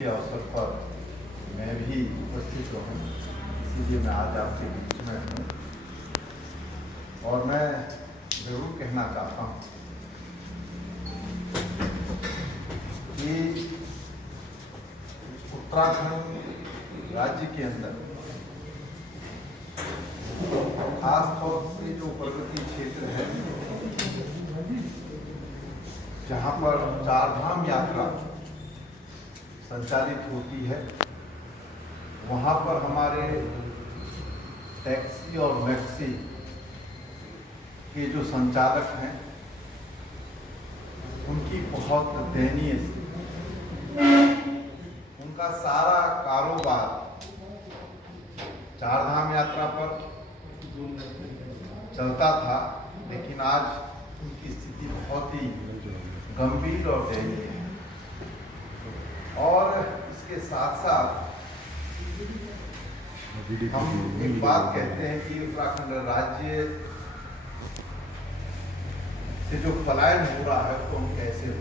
के अवसर पर मैं भी उपस्थित रहूँ, इसीलिए मैं आज आपके बीच में हूँ। और मैं ज़रूर कहना चाहता हूँ कि उत्तराखंड राज्य के अंदर खास तौर से जो पर्वतीय क्षेत्र है, जहाँ पर चार धाम यात्रा संचालित होती है, वहाँ पर हमारे टैक्सी और मैक्सी के जो संचालक हैं, उनकी बहुत दयनीय स्थिति। उनका सारा कारोबार चार धाम यात्रा पर चलता था, लेकिन आज उनकी स्थिति बहुत ही गंभीर और दयनीय है। और इसके साथ साथ हम एक बात कहते हैं कि उत्तराखंड राज्य से जो पलायन हो रहा है तो हम कैसे हो,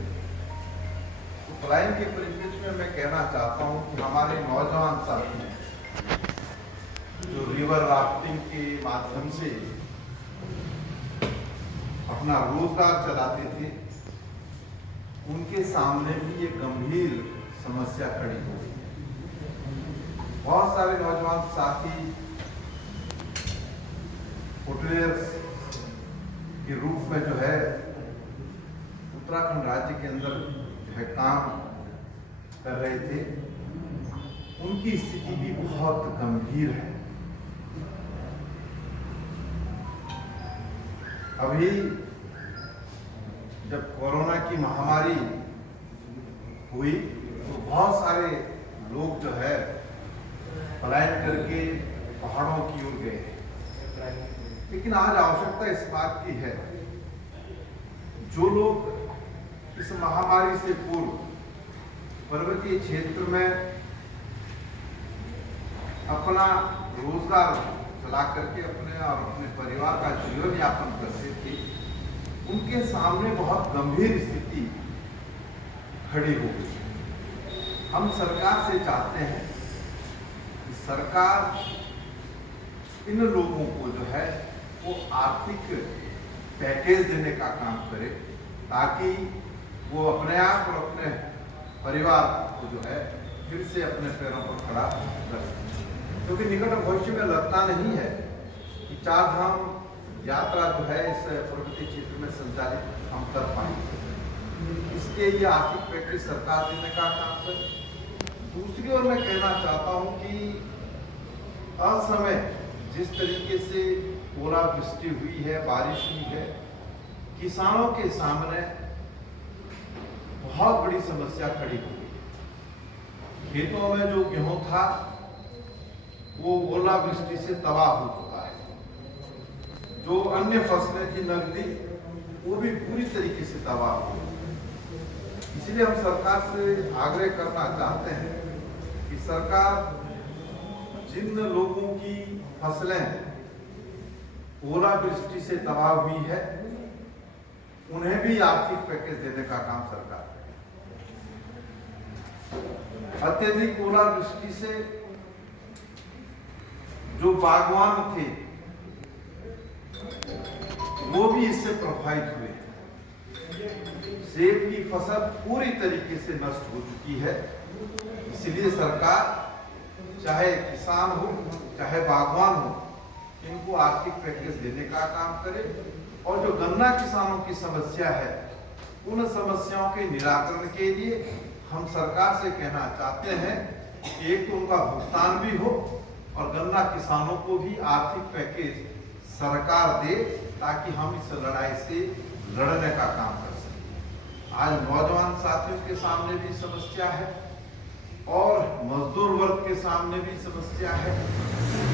तो पलायन के परिप्रेक्ष्य में मैं कहना चाहता हूं कि हमारे नौजवान साथी जो रिवर राफ्टिंग के माध्यम से अपना रोजगार चलाते थे, उनके सामने भी ये गंभीर समस्या खड़ी हो गई है। बहुत सारे नौजवान साथी फुटवेयर्स के रूप में जो है उत्तराखंड राज्य के अंदर जो है काम कर रहे थे, उनकी स्थिति भी बहुत गंभीर है। अभी जब कोरोना की महामारी हुई तो बहुत सारे लोग जो है पलायन करके पहाड़ों की ओर गए, लेकिन आज आवश्यकता इस बात की है, जो लोग इस महामारी से पूर्व पर्वतीय क्षेत्र में अपना रोजगार चला करके अपने और अपने परिवार का जीवन यापन करते थे, उनके सामने बहुत गंभीर स्थिति खड़ी हो गई। हम सरकार से चाहते हैं कि सरकार इन लोगों को जो है वो आर्थिक पैकेज देने का काम करे, ताकि वो अपने आप और अपने परिवार को जो है फिर से अपने पैरों पर खड़ा कर सकें। क्योंकि निकट भविष्य में लगता नहीं है कि चार धाम यात्रा जो है इस पर्वतीय क्षेत्र में संचालित हम कर पाएंगे। इसके लिए आर्थिक पैकेज सरकार देने का काम करे। दूसरी ओर मैं कहना चाहता हूं कि असमय जिस तरीके से ओलावृष्टि हुई है, बारिश हुई है, किसानों के सामने बहुत बड़ी समस्या खड़ी हो गई। खेतों में जो गेहूं था वो ओलावृष्टि से तबाह हो चुका है। जो अन्य फसलें थी नकदी, वो भी पूरी तरीके से तबाह हो गई। इसलिए हम सरकार से आग्रह करना चाहते हैं कि सरकार जिन लोगों की फसलें ओलावृष्टि से तबाह हुई है, उन्हें भी आर्थिक पैकेज देने का काम सरकार करे। अत्यधिक ओलावृष्टि से जो बागवान थे वो भी इससे प्रभावित हुए। सेब की फसल पूरी तरीके से नष्ट हो चुकी है। इसलिए सरकार, चाहे किसान हो चाहे बागवान हो, इनको आर्थिक पैकेज देने का काम करे। और जो गन्ना किसानों की समस्या है, उन समस्याओं के निराकरण के लिए हम सरकार से कहना चाहते हैं कि एक तो उनका भुगतान भी हो और गन्ना किसानों को भी आर्थिक पैकेज सरकार दे, ताकि हम इस लड़ाई से लड़ने का काम कर सकें। आज नौजवान साथियों के सामने भी समस्या है और मजदूर वर्ग के सामने भी समस्या है।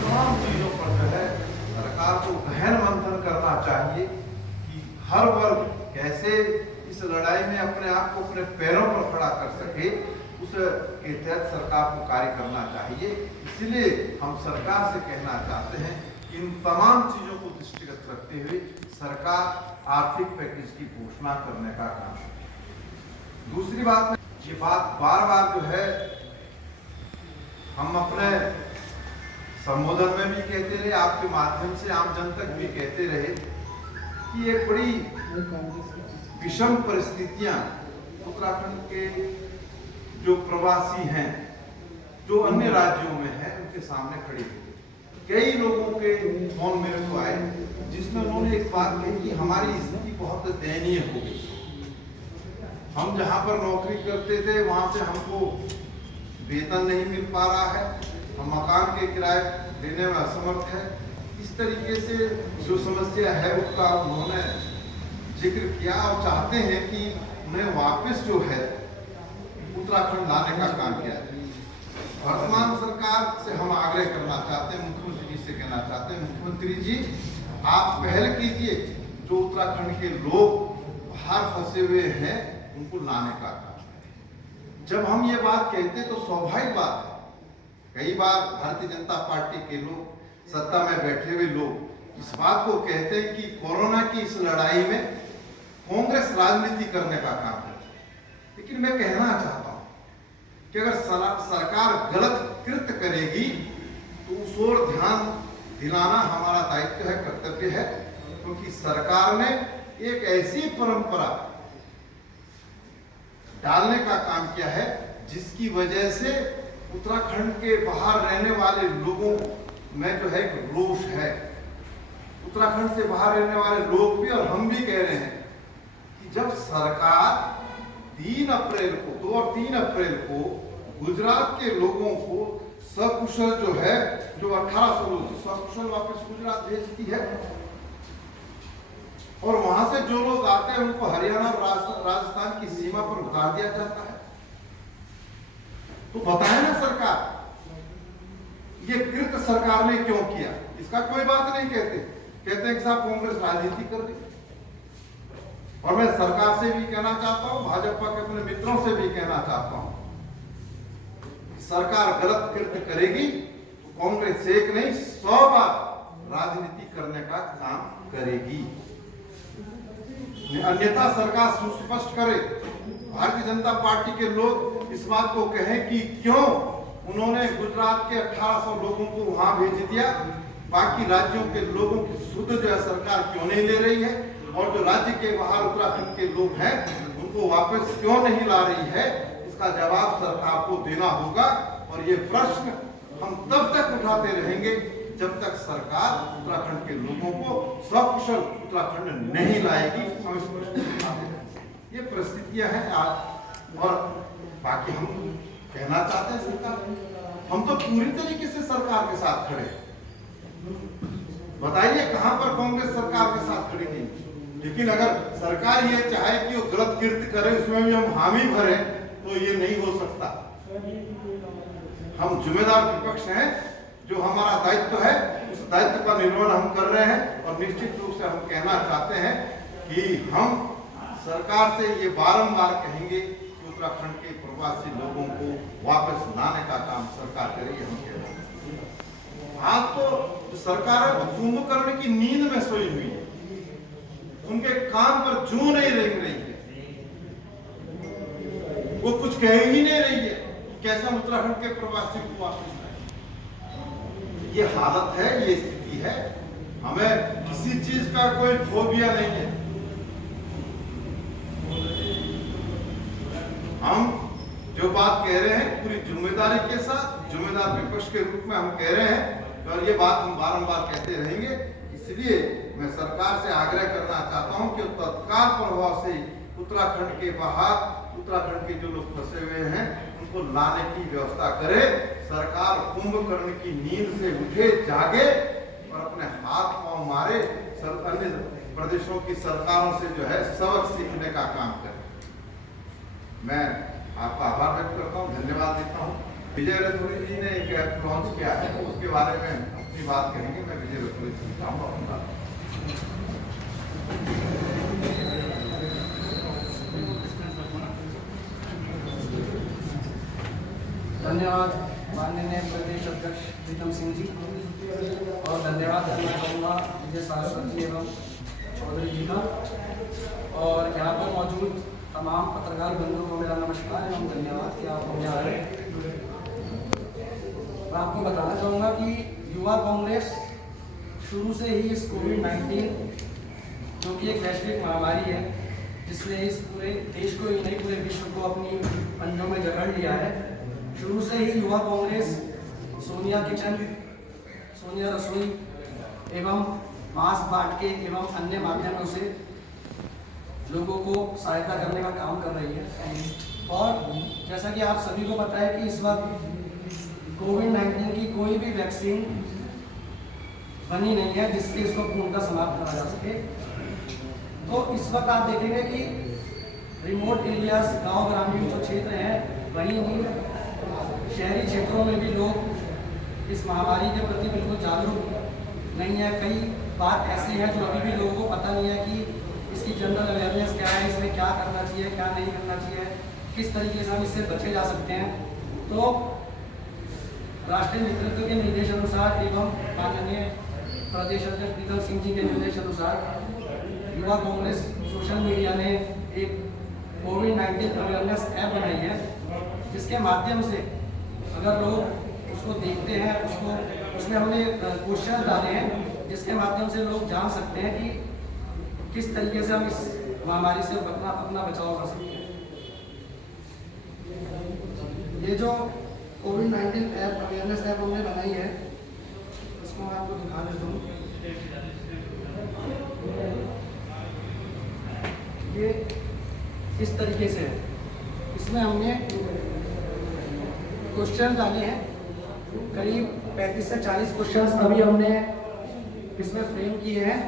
तमाम चीजों पर जो है सरकार को गहन मंथन करना चाहिए कि हर वर्ग कैसे इस लड़ाई में अपने आप को अपने पैरों पर खड़ा कर सके, उसके तहत सरकार को कार्य करना चाहिए। इसलिए हम सरकार से कहना चाहते हैं कि इन तमाम चीजों को दृष्टिगत रखते हुए सरकार आर्थिक पैकेज की घोषणा करने का काम। दूसरी बात, ये बात बार बार जो है हम अपने संबोधन में भी कहते रहे, आपके माध्यम से आम जन तक भी कहते रहे कि एक बड़ी विषम परिस्थितियां उत्तराखंड के जो प्रवासी हैं, जो अन्य राज्यों में हैं, उनके सामने खड़ी हुई। कई लोगों के फोन मेरे को आए जिसमें उन्होंने एक बात कही कि हमारी स्थिति बहुत दयनीय हो गई। हम जहाँ पर नौकरी करते थे वहाँ से हमको वेतन नहीं मिल पा रहा है, हम मकान के किराए देने में असमर्थ है। इस तरीके से जो समस्या है उसका उन्होंने जिक्र किया और चाहते हैं कि उन्हें वापस जो है उत्तराखंड लाने का काम किया जाए। वर्तमान सरकार से हम आग्रह करना चाहते हैं, मुख्यमंत्री जी से कहना चाहते हैं, मुख्यमंत्री जी आप पहल कीजिए, जो उत्तराखंड के लोग बाहर फंसे हुए हैं उनको लाने का काम। जब हम ये बात कहते तो स्वाभाविक बात है, कई बार भारतीय जनता पार्टी के लोग, सत्ता में बैठे हुए लोग इस बात को कहते हैं कि कोरोना की इस लड़ाई में कांग्रेस राजनीति करने का काम है। लेकिन मैं कहना चाहता हूं कि अगर सरकार गलत कृत्य करेगी तो उस ओर ध्यान दिलाना हमारा दायित्व है, कर्तव्य है, क्योंकि सरकार ने एक ऐसी परंपरा डालने का काम किया है जिसकी वजह से उत्तराखंड के बाहर रहने वाले लोगों में जो है रोष है। उत्तराखंड से बाहर रहने वाले लोग भी और हम भी कह रहे हैं कि जब सरकार 2 और 3 अप्रैल को गुजरात के लोगों को सकुशल जो है, जो 1800 लोग सकुशल वापस गुजरात भेजती है और वहां से जो लोग आते हैं उनको हरियाणा और राजस्थान की सीमा पर उतार दिया जाता है, तो बताए ना सरकार ये कृत्य सरकार ने क्यों किया? इसका कोई बात नहीं कहते हैं कि साहब कांग्रेस राजनीति कर रही। और मैं सरकार से भी कहना चाहता हूं, भाजपा के अपने मित्रों से भी कहना चाहता हूं, सरकार गलत कृत्य करेगी तो कांग्रेस एक नहीं 100 बार राजनीति करने का काम करेगी। अन्यथा सरकार सुस्पष्ट करे, भारतीय जनता पार्टी के लोग इस बात को कहें कि क्यों उन्होंने गुजरात के 1800 लोगों को वहां भेज दिया, बाकी राज्यों के लोगों की सुध जो है सरकार क्यों नहीं ले रही है, और जो राज्य के बाहर उत्तराखंड के लोग हैं उनको वापस क्यों नहीं ला रही है, इसका जवाब सरकार को देना होगा। और ये प्रश्न हम तब तक उठाते रहेंगे जब तक सरकार उत्तराखंड के लोगों को सकुशल उत्तराखंड नहीं लाएगी। हम इस प्रश्न को उठाते रहेंगे। ये परिस्थितियां हैं आज, और बाकी हम कहना चाहते हैं सरकार, हम तो पूरी तरीके से सरकार के साथ खड़े। बताइए कहां पर कांग्रेस सरकार के साथ खड़ी नहीं? लेकिन अगर सरकार ये चाहे कि वो गलत कृत्य करे उसमें भी हम हामी भरे तो ये नहीं हो सकता। हम जिम्मेदार विपक्ष हैं, जो हमारा दायित्व है उस दायित्व का निर्वहन हम कर रहे हैं। और निश्चित रूप से हम कहना चाहते हैं कि हम सरकार से ये बारंबार कहेंगे कि उत्तराखंड के प्रवासी लोगों को वापस लाने का काम सरकार करेगी। हम कह रहे हैं आज तो सरकार है कुंभकर्ण की नींद में सोई हुई है, उनके कान पर जू नहीं रेंग रही है, वो कुछ कह ही नहीं रही है कैसा उत्तराखंड के प्रवासी को वापस लाए। ये हालत है, ये स्थिति है। हमें किसी चीज का कोई फोबिया नहीं है। हम जो बात कह रहे हैं पूरी जिम्मेदारी के साथ, जिम्मेदार विपक्ष के रूप में हम कह रहे हैं, और ये बात हम बारंबार कहते रहेंगे। इसलिए मैं सरकार से आग्रह करना चाहता हूं कि तत्काल प्रभाव से उत्तराखंड के बाहर, उत्तराखंड के जो लोग फंसे हुए हैं उनको लाने की व्यवस्था करे। सरकार कुंभकर्ण की नींद से उठे, जागे और अपने हाथ पांव मारे, अन्य प्रदेशों की सरकारों से जो है सबक सीखने का काम करे। मैं आपका आभार व्यक्त करता हूँ, धन्यवाद देता हूँ। विजय रतौरी जी ने एक ऐप लॉन्च किया है, उसके बारे में अपनी बात करेंगे। मैं विजय रतौरी जी से चाहूँगा अपनी बात। धन्यवाद माननीय प्रदेश अध्यक्ष प्रीतम सिंह जी, और धन्यवाद करना चाहूँगा विजय सारस्वत जी एवं चौधरी जी का, और यहाँ पर मौजूद तमाम पत्रकार बंधुओं को मेरा नमस्कार एवं धन्यवाद कि आप यहाँ आए। मैं आपको बताना चाहूँगा कि युवा कांग्रेस शुरू से ही इस कोविड-19 जो कि एक वैश्विक महामारी है जिसने इस पूरे देश को ही नहीं पूरे विश्व को अपनी पंजों में जकड़ लिया है, शुरू से ही युवा कांग्रेस सोनिया किचन, सोनिया रसोई एवं मास्क बांट के एवं अन्य माध्यमों से लोगों को सहायता करने का काम कर रही है। और जैसा कि आप सभी को पता है कि इस वक्त कोविड-19 की कोई भी वैक्सीन बनी नहीं है जिससे इसको पूर्णतः समाप्त करा जा सके। तो इस वक्त आप देखेंगे कि रिमोट एरियाज, गांव ग्रामीण जो क्षेत्र हैं, वहीं नहीं शहरी क्षेत्रों में भी लोग इस महामारी के प्रति बिल्कुल जागरूक नहीं है। कई बात ऐसी है जो अभी भी लोगों को पता नहीं है कि इसकी जनरल अवेयरनेस क्या है, इसमें क्या करना चाहिए, क्या नहीं करना चाहिए, किस तरीके से हम इससे बचे जा सकते हैं। तो राष्ट्रीय नेतृत्व के निर्देश अनुसार एवं माननीय प्रदेश अध्यक्ष प्रीतम सिंह जी के निर्देश अनुसार युवा कांग्रेस सोशल मीडिया ने एक कोविड-19 अवेयरनेस ऐप बनाई है, जिसके माध्यम से अगर लोग उसको देखते हैं, उसमें हमने क्वेश्चन डाले हैं जिसके माध्यम से लोग जान सकते हैं कि किस तरीके से हम इस महामारी से अपना बचाव कर सकते हैं। ये जो कोविड-19 ऐप अवेयरनेस ऐप हमने बनाई है, इसको मैं आपको दिखा देता हूँ। ये इस तरीके से है, इसमें हमने क्वेश्चन डाले हैं, करीब 35 से 40 क्वेश्चन अभी हमने इसमें फ्रेम किए हैं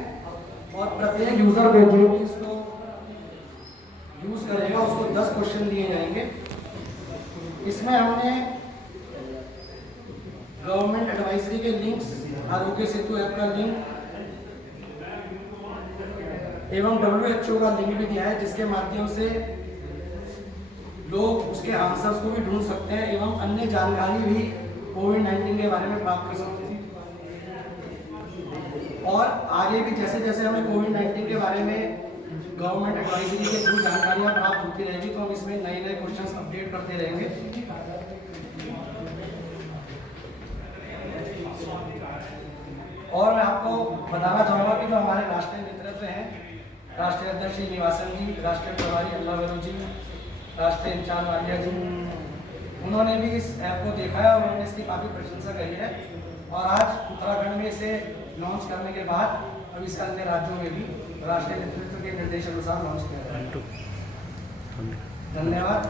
और प्रत्येक यूजर को जो भी इसको यूज करेगा उसको 10 क्वेश्चन दिए जाएंगे। इसमें हमने गवर्नमेंट एडवाइजरी के लिंक्स, आरोग्य सेतु ऐप का लिंक एवं WHO का लिंक भी दिया है, जिसके माध्यम से लोग उसके आंसर्स को भी ढूंढ सकते हैं एवं अन्य जानकारी भी कोविड-19 के बारे में प्राप्त कर सकते हैं। और आगे भी जैसे जैसे हमें कोविड-19 के बारे में गवर्नमेंट एडवाइजरी के थ्रू जानकारियाँ प्राप्त होती रहेगी तो हम इसमें नए नए क्वेश्चंस अपडेट करते रहेंगे। और मैं आपको बताना चाहूँगा कि जो हमारे राष्ट्रीय नेतृत्व हैं, राष्ट्रीय अध्यक्ष श्री निवासन जी, राष्ट्रीय प्रभारी अल्लाह वेलू जी, राष्ट्रीय इंचार्ज वालिया जी, उन्होंने भी इस ऐप को देखा है और उन्होंने इसकी काफ़ी प्रशंसा करी है। और आज उत्तराखंड में इसे लॉन्च करने के बाद अब इसे अन्य राज्यों में भी राष्ट्रीय नेतृत्व के निर्देश अनुसार लॉन्च किया जाएगा। धन्यवाद।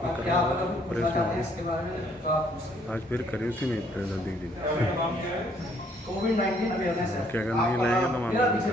आप क्या पूछना चाहते हैं इसके बारे में? तो आप आज फिर करें उसी में दीदी कोविड-19 अवेयरनेस है। क्या करना है, लाएंगे तो मेरा पीछे